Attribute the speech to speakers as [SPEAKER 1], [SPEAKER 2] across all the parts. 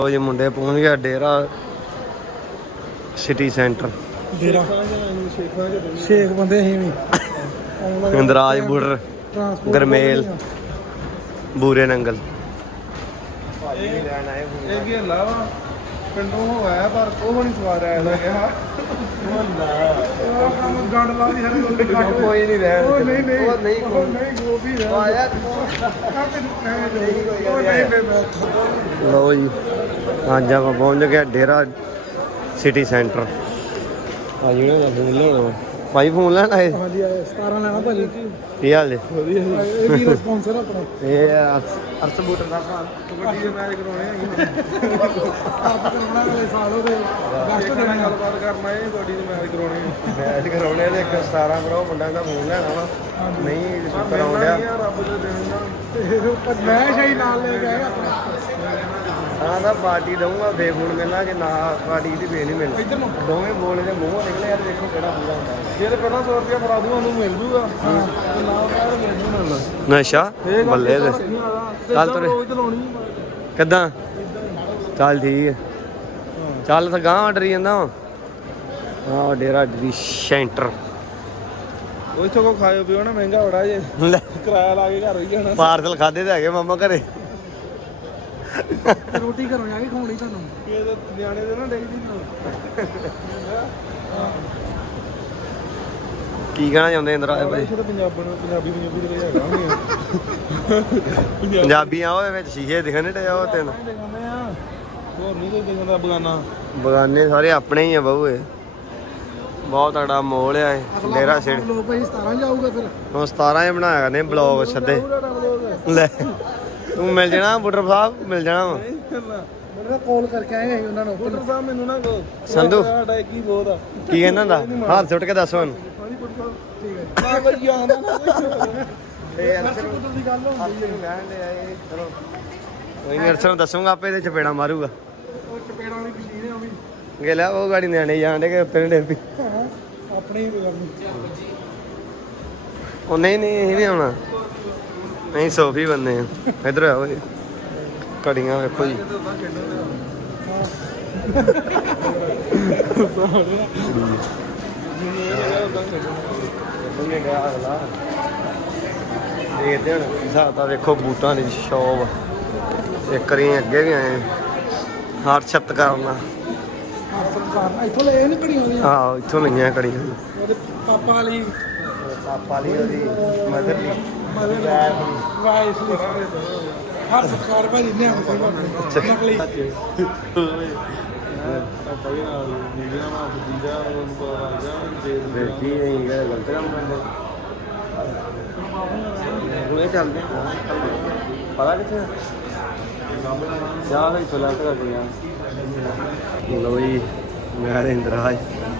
[SPEAKER 1] ਜੀ ਮੁੰਡੇ ਪਹੁੰਚ ਗਿਆ ਡੇਰਾ ਸਿਟੀ ਸੈਂਟਰ।
[SPEAKER 2] ਡੇਰਾ ਸ਼ੇਖ ਬੰਦੇ ਅਸੀਂ ਵੀ
[SPEAKER 1] ਇੰਦਰਾਜ ਬੂਟਰ ਗਰਮੇਲ ਬੂਰੇ ਨੰਗਲ
[SPEAKER 2] ਇਹ ਗੇਲਾ ਵਾ ਪਿੰਡੋਂ ਹੋਇਆ ਪਰ ਉਹ ਨਹੀਂ ਸਵਾਰ ਆਇਆ ਦਾ ਕਿਹਾ ਕੰਮ ਗੰਡ ਲਾ ਦੀ ਹਰ
[SPEAKER 1] ਕੋਈ ਨਹੀਂ ਰਹਿ
[SPEAKER 2] ਉਹ ਨਹੀਂ ਗੋਭੀ
[SPEAKER 1] ਆਇਆ ਲਓ ਜੀ ਅੱਜ ਆਪਾਂ ਪਹੁੰਚ ਗਏ ਡੇਰਾ ਸਿਟੀ ਸੈਂਟਰ। ਆ ਜਿਹੜੇ ਫੋਨ ਲੈਣਾ ਭਾਈ ਫੋਨ ਲੈਣ ਆਏ।
[SPEAKER 2] ਹਾਂਜੀ 17 ਲੈਣਾ ਭਾਜੀ
[SPEAKER 1] ਕੀ ਹਾਲ ਜੀ?
[SPEAKER 2] ਵਧੀਆ ਇਹ ਵੀ ਰਿਸਪੌਂਸਰ ਆਪਣਾ
[SPEAKER 1] ਇਹ ਅਰਸ ਬੂਟਰ ਦਾ ਭਰਾ
[SPEAKER 2] ਕਬੱਡੀ ਦੇ ਮੈਚ ਕਰਾਉਣੇ ਆ ਆਪ ਕਰਨਾ ਵਾਲੇ ਸਾਲ ਉਹਦੇ ਬੈਸਟ ਦੇਣਾ ਗੱਲਬਾਤ ਕਰਨਾ ਇਹ ਕਬੱਡੀ ਦੇ ਮੈਚ ਕਰਾਉਣੇ
[SPEAKER 1] ਮੈਚ ਕਰਾਉਣੇ ਤੇ 17 ਬਰੋ ਮੁੰਡਾ ਦਾ ਫੋਨ ਲੈਣਾ ਵਾ ਨਹੀਂ ਕਰਾਉਣ ਡਿਆ।
[SPEAKER 2] ਰੱਬ ਦੇ ਦੇਣ ਨਾਲ ਮੈਚ ਹੀ ਨਾਲ ਲੈ ਕੇ ਆਏ ਆਪਣਾ
[SPEAKER 1] ਹਾਂ ਤਾਂ ਪਾਰਟੀ ਦਊਂਗਾ ਫੇ ਫੋਨ ਮਿਲਣਾ ਜੇ ਨਾ ਪਾਰਟੀ ਦੀ ਫੇ ਨਹੀਂ ਮਿਲਣੀ।
[SPEAKER 2] ਇੱਧਰ ਨੂੰ
[SPEAKER 1] ਦੋਵੇਂ ਬੋਲ ਦੇ ਮੂੰਹੋਂ ਨਿਕਲੇ ਯਾਰ ਦੇਖੋ ਕਿਹੜਾ ਪੂਰਾ ਹੁੰਦਾ
[SPEAKER 2] ਜੇ ਤੇ ਪਹਿਲਾਂ 100 ਰੁਪਇਆ ਫੜਾ ਦੂੰ ਉਹਨੂੰ ਮਿਲ ਜੂਗਾ ਤੇ ਨਾ ਕਹਿ ਮਿਲ ਜੂ ਨਾਲ
[SPEAKER 1] ਨਸ਼ਾ ਬੱਲੇ ਦੇ ਚੱਲ ਤੁਰੇ
[SPEAKER 2] ਰੋਜ਼ ਚਲਾਉਣੀ
[SPEAKER 1] ਕਿੱਦਾਂ ਚੱਲ ਠੀਕ ਹੈ ਚੱਲ ਤਾਂ ਗਾਂ ਡਰੀ ਜਾਂਦਾ ਵਾ। ਹਾਂ ਡੇਰਾ ਡਰੀ ਸੈਂਟਰ
[SPEAKER 2] ਉਹ ਇੱਥੋਂ ਕੋ ਖਾਇਓ ਪੀਓ ਨਾ ਮਹਿੰਗਾ ਬੜਾ ਜੇ
[SPEAKER 1] ਲੈ
[SPEAKER 2] ਕਿਰਾਇਆ ਲਾ ਕੇ ਘਰ ਹੀ ਜਾਣਾ
[SPEAKER 1] ਪਾਰਸਲ ਖਾਦੇ ਤੇ ਹੈਗੇ ਮਾਮਾ ਘਰੇ।
[SPEAKER 2] ਰੋਟੀ ਘਰੋਂ ਜਾ ਕੇ ਖਾਣੀ ਤੁਹਾਨੂੰ ਇਹ ਤਾਂ ਨਿਆਣੇ ਦੇ ਨਾ ਡੇਈ ਦੀ
[SPEAKER 1] ਕੀ ਕਹਿਣਾ ਚਾਹੁੰਦੇ ਇੰਦਰਾ ਭਾਈ?
[SPEAKER 2] ਇੱਥੇ ਤਾਂ ਪੰਜਾਬੀ ਦੇ ਹੈਗਾ
[SPEAKER 1] ਪੰਜਾਬੀਆਂ ਉਹਦੇ ਵਿੱਚ ਸ਼ੀਸ਼ੇ ਦਿਖਣ ਡੇ ਉਹ ਤਿੰਨ
[SPEAKER 2] ਦਿਖਾਉਂਦੇ ਆ ਹੋਰ ਨਹੀਂ ਕੋਈ ਦਿਖਾਉਂਦਾ ਬਗਾਨਾ
[SPEAKER 1] ਬਗਾਨੇ ਸਾਰੇ ਆਪਣੇ ਹੀ ਆ ਬਹੂ ਇਹ ਬਹੁਤ ਤਗੜਾ ਮੋਲ ਆ ਇਹ ਡੇਰਾ ਸਿਟੀ।
[SPEAKER 2] ਲੋਕ ਭਾਈ 17 ਜਾਊਗਾ ਫਿਰ
[SPEAKER 1] ਹੁਣ 17 ਹੀ ਬਣਾਇਆ ਕਰਨੇ ਬਲੌਗ ਸੱਦੇ ਲੈ ਤੂੰ ਮਿਲ ਜਾਣਾ ਬੁੱਟਰ ਸਾਹਿਬ ਮਿਲ ਜਾਣਾ ਵਾ।
[SPEAKER 2] ਮੈਨੂੰ ਕਾਲ ਕਰਕੇ ਆਏ ਅਸੀਂ ਉਹਨਾਂ ਨੂੰ ਬੁੱਟਰ ਸਾਹਿਬ ਮੈਨੂੰ ਨਾ ਕਹੋ
[SPEAKER 1] ਸੰਧੂ
[SPEAKER 2] ਸਾਡਾ ਕੀ ਬਹੁਤ ਆ
[SPEAKER 1] ਕੀ ਕਹਿੰਦਾ ਹੁੰਦਾ ਹੱਥ ਸੁੱਟ ਕੇ ਦੱਸ ਹੁਣ।
[SPEAKER 2] ਹਾਂਜੀ ਬੁੱਟਰ ਸਾਹਿਬ ਠੀਕ ਹੈ ਨਾ ਬਈ ਆਉਂਦਾ ਨਾ
[SPEAKER 1] ਇਹ
[SPEAKER 2] ਬੁੱਟਰ ਦੀ ਗੱਲ ਹੁੰਦੀ ਹੈ
[SPEAKER 1] ਚਲੋ ਕੋਈ ਨਹੀਂ ਅਰਸਨ ਨੂੰ ਦੱਸੂਗਾ ਆਪੇ ਇਹਦੇ ਚਪੇੜਾ ਮਾਰੂਗਾ।
[SPEAKER 2] ਉਹ ਚਪੇੜਾਂ ਵਾਲੀ ਮਸ਼ੀਨ ਹੈ ਉਹ ਵੀ
[SPEAKER 1] ਗੇਲਾ ਉਹ ਗਾੜੀ ਨਿਆਣੇ ਜਾਣ ਡੇ ਕਿ ਉੱਤੇ ਡੇ ਪੀ
[SPEAKER 2] ਆਪਣੇ ਹੀ ਕਰਨੀ
[SPEAKER 1] ਉਹ ਨਹੀਂ ਅਸੀਂ ਨਹੀਂ ਆਉਣਾ ਨਹੀਂ ਸੋਫੀ ਬੰਦੇ ਆ ਇਧਰ ਆਓ ਜੀ ਘੜੀਆਂ ਵੇਖੋ ਜੀ ਦੇਖਦੇ ਹੁਣ ਹਿਸਾਬ ਤਾਂ ਵੇਖੋ ਬੂਟਾਂ ਦੀ ਸ਼ੌਪ ਇੱਕ ਵਾਰੀ ਅੱਗੇ ਵੀ ਆਏ ਹਰ ਛੱਤ ਕਰਨਾ।
[SPEAKER 2] ਸਰਕਾਰ ਇੱਥੋਂ ਲੈ ਨਹੀਂ ਘੜੀਆਂ ਆਉਂਦੀਆਂ
[SPEAKER 1] ਆਹੋ ਇੱਥੋਂ ਲਈਆਂ ਘੜੀਆਂ
[SPEAKER 2] ਉਹਦੇ ਪਾਪਾ ਵਾਲੀ
[SPEAKER 1] ਪਾਪਾ ਲਈ ਉਹਦੀ ਮਦਰ ਲਈ
[SPEAKER 2] ਵਾਈਸ ਲਈ ਹਰ ਸਰਕਾਰ ਭਾਜੀ ਨੇ ਨਕਲੀ ਪਾਪਾ ਵੀ ਨਾਲ ਨੀਲੀਆਂ ਮਾਂ ਬੁੱਧੀਆ ਉਹਨੂੰ ਪਤਾ ਲੱਗ ਗਿਆ
[SPEAKER 1] ਫਿਰ ਕੀ ਅਸੀਂ ਗਲਤ ਕੰਮ ਕਰਦੇ ਹੁਣੇ ਚੱਲਦੇ ਪਤਾ ਕਿੱਥੇ ਚਾਹ ਲਈ ਚਲਾ ਕੇ ਰੱਖ ਗਿਆ। ਲੋ ਜੀ ਮੈਂ ਇੰਦਰਾਜ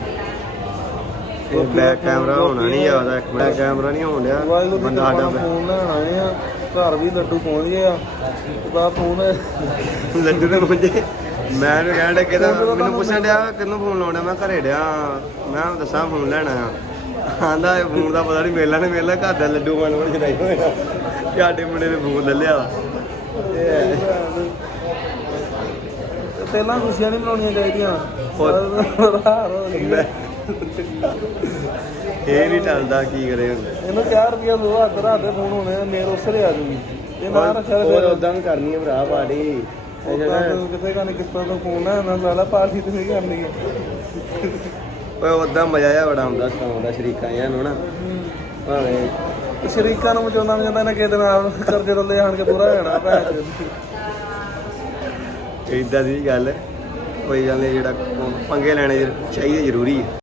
[SPEAKER 1] ਇਹ ਬੈਕ ਕੈਮਰਾ ਹੋਣਾ ਨਹੀਂ ਆਦਾ ਇੱਕ ਬੈਕ ਕੈਮਰਾ ਨਹੀਂ ਹੋਣ ਡਿਆ ਬੰਦਾ ਸਾਡਾ
[SPEAKER 2] ਫੋਨ ਲੈਣ ਆਏ ਆ ਘਰ ਵੀ ਲੱਡੂ ਪਹੁੰਚ ਗਏ ਆ ਉਹਦਾ ਫੋਨ
[SPEAKER 1] ਲੱਡੂ ਦੇ ਮੁੰਡੇ ਮੈਂ ਉਹਨੂੰ ਕਹਿਣ ਡਿਆ ਕਿਹਦਾ ਮੈਨੂੰ ਪੁੱਛਣ ਡਿਆ ਕਿਹਨੂੰ ਫੋਨ ਲਾਉਣਾ ਮੈਂ ਘਰੇ ਡਿਆ ਮੈਂ ਦੱਸਾਂ ਫੋਨ ਲੈਣਾ ਆ ਆਂਦਾ ਇਹ ਫੋਨ ਦਾ ਪਤਾ ਨਹੀਂ ਮੇਲਾ ਨੇ ਮੇਲਾ ਘਰ ਦਾ ਲੱਡੂ ਮਨ ਮਨ ਚੜਾਈ ਹੋਇਆ ਸਾਡੇ ਮੁੰਡੇ ਨੇ ਫੋਨ ਲੈ ਲਿਆ
[SPEAKER 2] ਪਹਿਲਾਂ ਖੁਸ਼ੀਆਂ ਨਹੀਂ ਮਨਾਉਣੀਆਂ ਚਾਹੀਦੀਆਂ
[SPEAKER 1] ਇਹ ਨਹੀਂ ਟਲਦਾ ਕੀ ਕਰੇ ਹੁਣ
[SPEAKER 2] ਇਹਨੂੰ 4 ਰੁਪਇਆ ਦੋ ਹੱਥ ਰਾਤ ਦੇ ਫੋਨ ਹੋਣੇ ਮੇਰ ਉਸਰੇ ਆ ਜੂਗੀ ਇਹ ਨਾ ਰੱਖਿਆ
[SPEAKER 1] ਫਿਰ ਉਦਾਂ ਵੀ ਕਰਨੀ ਹੈ ਭਰਾ ਪਾਰਟੀ
[SPEAKER 2] ਕਿਤੇ ਕਾਨੇ ਕਿਸਤਾਂ ਤੋਂ ਫੋਨ ਆ ਨਾ ਸਾਲਾ ਪਾਰਟੀ ਤੇ ਨਹੀਂ ਕਰਨੀ
[SPEAKER 1] ਓਏ ਉਦਾਂ ਮਜ਼ਾ ਆ ਬੜਾ ਆਉਂਦਾ ਸਤਾਉਂਦਾ ਸ਼ਰੀਕਾਂ ਜਾਂ ਨੂੰ ਨਾ ਭਾਵੇਂ
[SPEAKER 2] ਸ਼ਰੀਕਾਂ ਨੂੰ ਮਚਾਉਂਦਾ ਜਾਂਦਾ ਇਹਨਾਂ ਕਿਸੇ ਨਾਲ ਕਰਜ਼ੇ ਥੱਲੇ ਆਣ ਕੇ ਪੂਰਾ ਹੋ ਜਾਣਾ ਭੈਣ
[SPEAKER 1] ਇਦਾਂ ਦੀ ਗੱਲ ਕੋਈ ਗੱਲ ਨਹੀਂ ਜਿਹੜਾ ਪੰਗੇ ਲੈਣੇ ਚਾਹੀਦੇ ਜ਼ਰੂਰੀ ਹੈ।